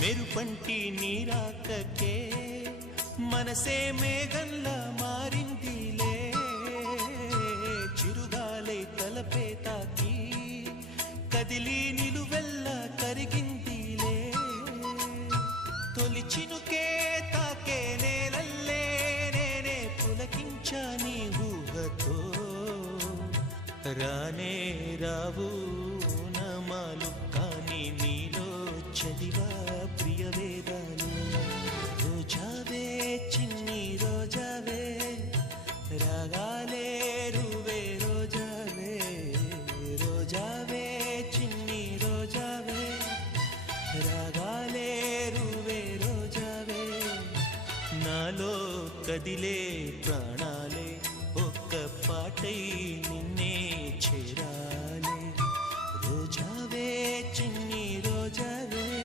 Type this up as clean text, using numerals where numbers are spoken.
మెరుపంటి నీరాకకే మనసే మేఘంలా మారిందిలే చిరుగాలై తలపే తాకి కదిలి నిలువెల్లా కరిగిందిలే తొలి చినుకే తాకే నేలల్లే నేనే పులకించా నీ ఊహతో రానే రావు నమాలు కానీ నీలో చదివా ప్రియ వేదాలు రోజావే చిన్ని రోజావే రాగాలే రువే రోజావే రోజావే చిన్ని రోజావే రాగాలే రువే రోజావే నాలో కదిలే ప్రాణాలే ఒక్క పాటై